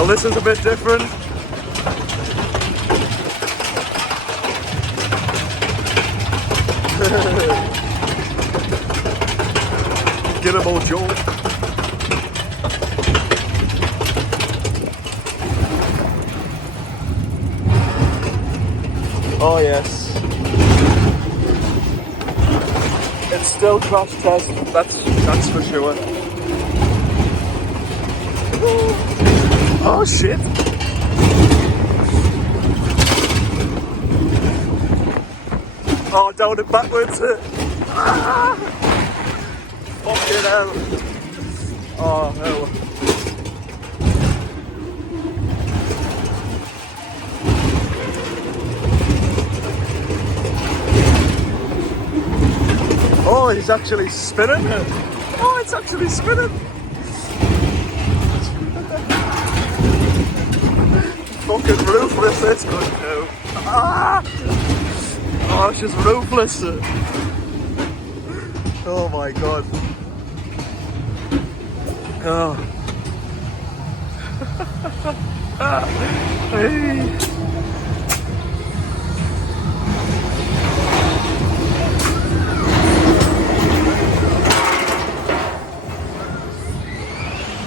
Well, this is a bit different. Get him, old Joel. Oh yes. It's still crash test, that's for sure. Oh shit! Oh, down and backwards. Ah! Fucking hell. Oh hell. Oh, he's actually spinning. Oh, it's actually spinning. Fucking ruthless, this one now. Ah! Oh, it's just ruthless. Oh my god. Oh. Hey.